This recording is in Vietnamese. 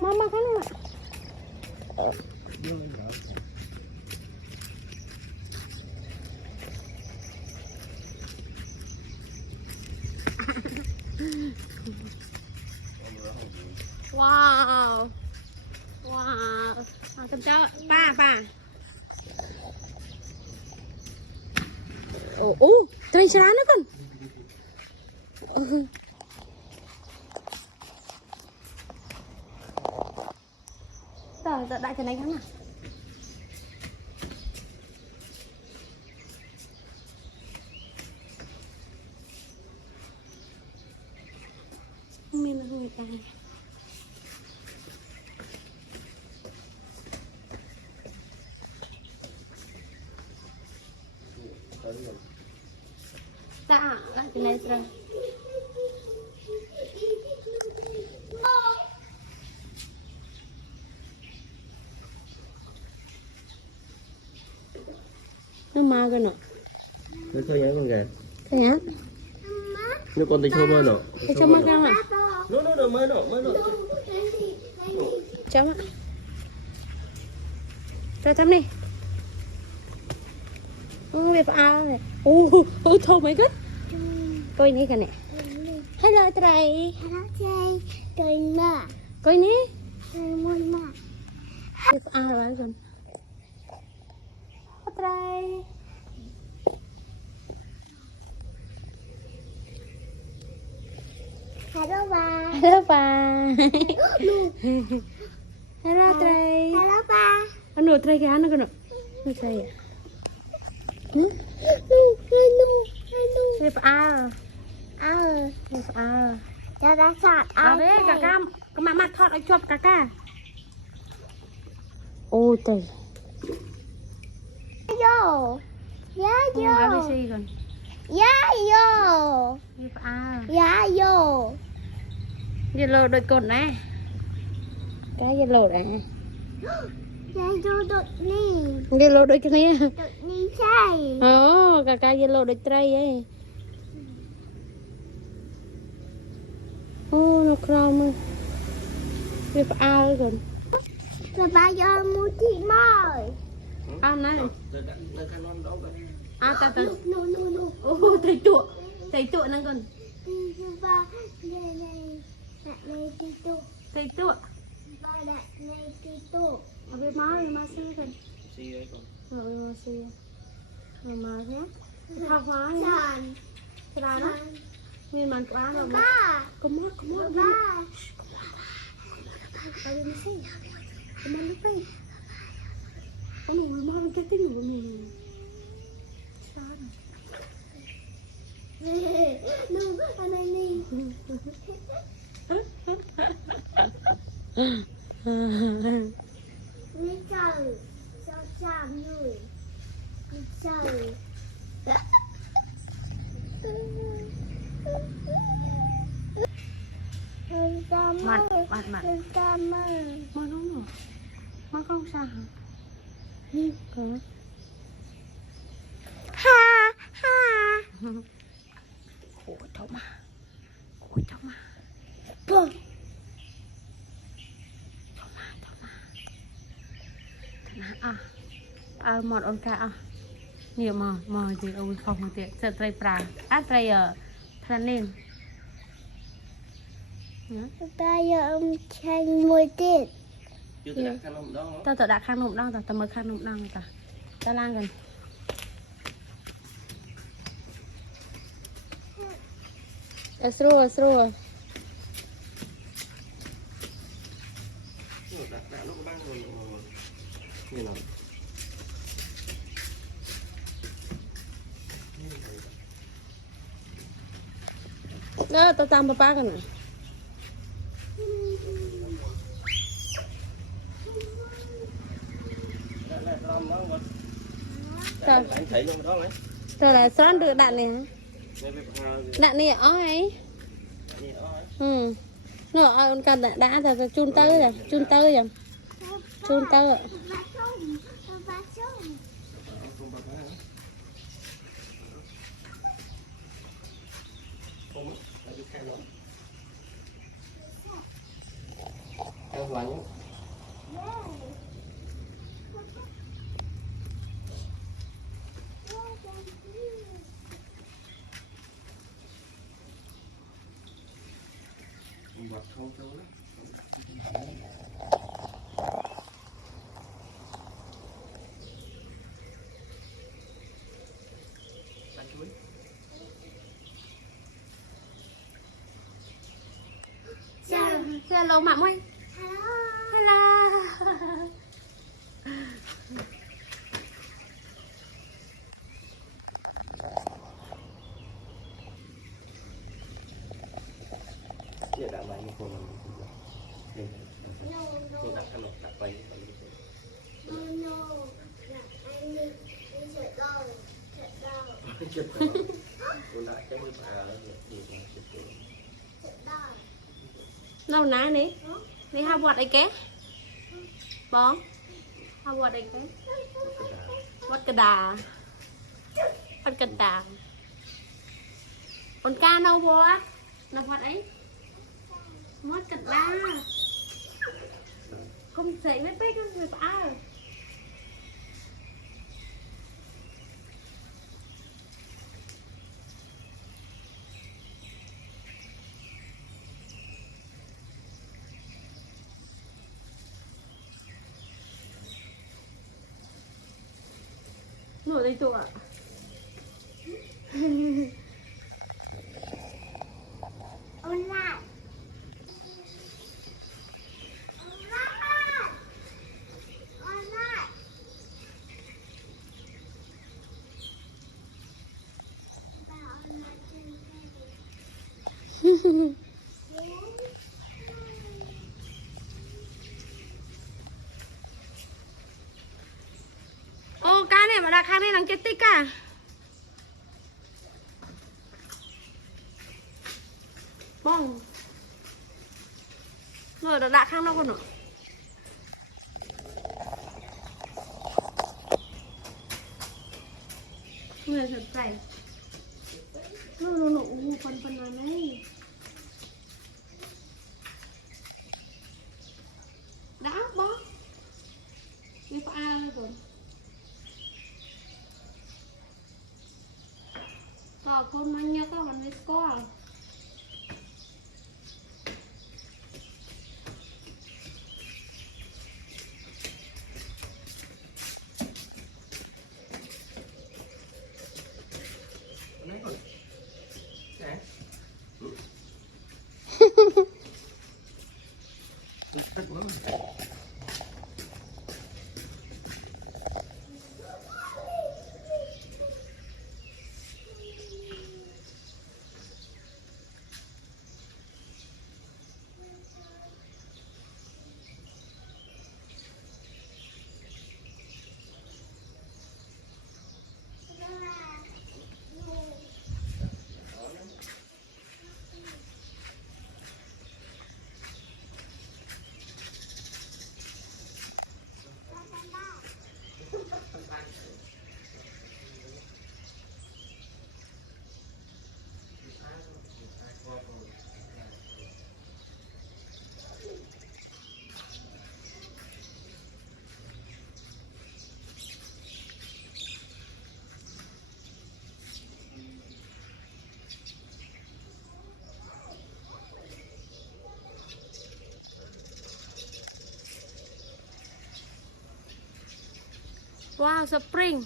Mama cái này. Wow. Wow. Cầm cho ba. Trai serana kan? Tờ đại cái này không nào? Mình là người ta. Dạ, cái này rồi. Nó ma cái nọ. Nó thôi nhá con kìa. Cái nhá. Nó còn tình thôi mơ nọ. Cái cho ma căng à? Nó mới nọ. Chấm ạ. Rồi chấm đi. Việc ao này. Thôi mấy good. Coi ní cái này. Hello trai. Trời mà. Coi ní. Trời môn mà. Việc ao rồi con. Trai. Hello ba. Hello ba. Hello trai. Hello ba. Ano trai cái ano con. Ano trai à? Hello. Việc ao. Việc ao. Cho ta sọt À đấy cả cam. Cái mặt thọt ở chụp cả ca. Ô trai. Vô. Giá vô. ABC con. Giá vô. Việc ao. Giá vô. Yellow đôi cồn nè. Cái yellow nè. Giá vô đột ni. Yellow đôi cái này. Đột ni say. Cả yellow đôi tray ấy. Nó crom. Việc ao rồi. Rồi bà vô mua chị mời. Ao này. Ta. No. Thầy tụa năng con. Ba này tí tụ. Thầy tụa. Ba này tí tụ. Ở bên má xí thôi. Xí đấy con. Ở bên má xí. Má nhé. Học hóa nhé. Sàn. Cái đàn đó. Nguyên màn quá rồi mà. Ba. Come on. Ba. Ở bên má xí. Come on, đi. Con ngủ mà cái tính của mình. No, anh này đi. Đi chờ. Cho chạm người. Đi chờ. Mặt. Ta mơ. Mà đúng rồi. Mà không sao hả? Có. Ha. Ôi cháu mà. Bơ. Cháu mà. Một ôn cả. Nhiều mờ gì ôi không một tiện. Sợ trai prà. Trai ở. Thằng nên. Ta giờ tranh mùi tiết. Chưa tự đặt khăn nộm đó. Tao tự đặt khăn nộm đong. Tao mới khăn nộm đong. Tao lang gần. Asro. Đặt nó có băng rồi. Như nào? Đó, tao tăm ba cái này. Tao là xoắn được đạn này hả? Đạn này ó ấy. Nó cần đã rồi chun tới rồi. Chun tới. ยังหลังยัง เย้วัดเข้าเจ้าแล้วไปช่วย Xe lô mạng mày. Hello. Dia tak main pun. Dia No, nak kalau tak main tak boleh. no, no. Anh sẽ đau, sẽ đau, Chết rồi. Cô nak cái bà gì mà chết rồi. sẽ đau. Lâu nãy ní. Ní hai quạt ấy kế. Bóng. Hai quạt ấy kế. Quạt cà đà. Quạt cà đà. Con ca đâu bố á? Nó quạt ấy. Quạt cà đà. Không dậy với bếp không người bà. Nổi đây tụi ạ. Ôn lại. Ôn lại. Ôn lại. Bà ôn lại trên đây. Ô cá này mà đặt hàng này làm chết tích à? Bông. Rồi đặt hàng đâu con nữa. Người thật dày. Nó phần là này. Đã bó. Đi pha rồi. Con mang nha các bạn biết có. Lấy rồi. Nè. Rất lớn. Wow, spring.